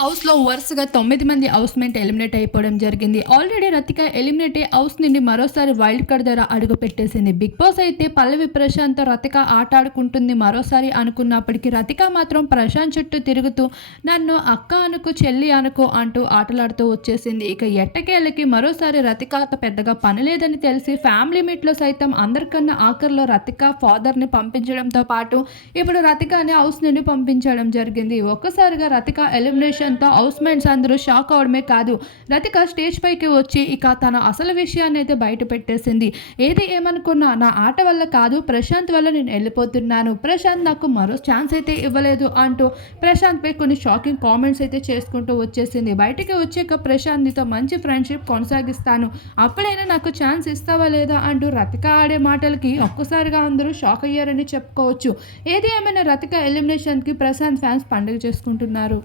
హౌస్లో వరుసగా తొమ్మిది మంది హౌస్ మేట్ ఎలిమినేట్ అయిపోవడం జరిగింది. ఆల్రెడీ రతిక ఎలిమినేట్ అయ్యి హౌస్ నుండి మరోసారి వైల్డ్ కార్డ్ ద్వారా అడుగు పెట్టేసింది. బిగ్ బాస్ అయితే పల్లవి ప్రశాంత్ రతిక ఆట ఆడుకుంటుంది మరోసారి అనుకున్నప్పటికీ రతిక మాత్రం ప్రశాంత్ చుట్టూ తిరుగుతూ నన్ను అక్క అనుకు చెల్లి అనుకో అంటూ ఆటలాడుతూ వచ్చేసింది. ఇక ఎట్టకేళ్ళకి మరోసారి రతిక పెద్దగా పని లేదని తెలిసి ఫ్యామిలీ మీట్లో సైతం అందరికన్నా ఆఖరిలో రతిక ఫాదర్ని పంపించడంతో పాటు ఇప్పుడు రతికని హౌస్ నుండి పంపించడం జరిగింది. ఒక్కసారిగా రతిక ఎలిమినేషన్తో హౌస్ మేట్స్ అందరూ షాక్ అవడమే కాదు. రతిక స్టేజ్ పైకి వచ్చి ఇక తన అసలు విషయాన్ని అయితే బయట పెట్టేసింది. ఏది ఏమనుకున్నా నా ఆట వల్ల కాదు ప్రశాంత్ వల్ల నేను వెళ్ళిపోతున్నాను. ప్రశాంత్ నాకు మరో ఛాన్స్ అయితే ఇవ్వలేదు అంటూ ప్రశాంత్పై కొన్ని షాకింగ్ కామెంట్స్ అయితే చేసుకుంటూ వచ్చేసింది. బయటికి వచ్చాక ప్రశాంత్ నీతో మంచి ఫ్రెండ్షిప్ కొనసాగిస్తాను. అప్పుడైనా నాకు ఛాన్స్ ఇస్తావా లేదా అంటూ రతిక ఆడే మాటలకి ఒక్కసారిగా అందరూ షాక్ అయ్యారని చెప్పుకోవచ్చు. ఏది ఏమైనా రతిక ఎలిమినేషన్కి ప్రశాంత్ ఫ్యాన్స్ పండుగ చేసుకుంటున్నారు.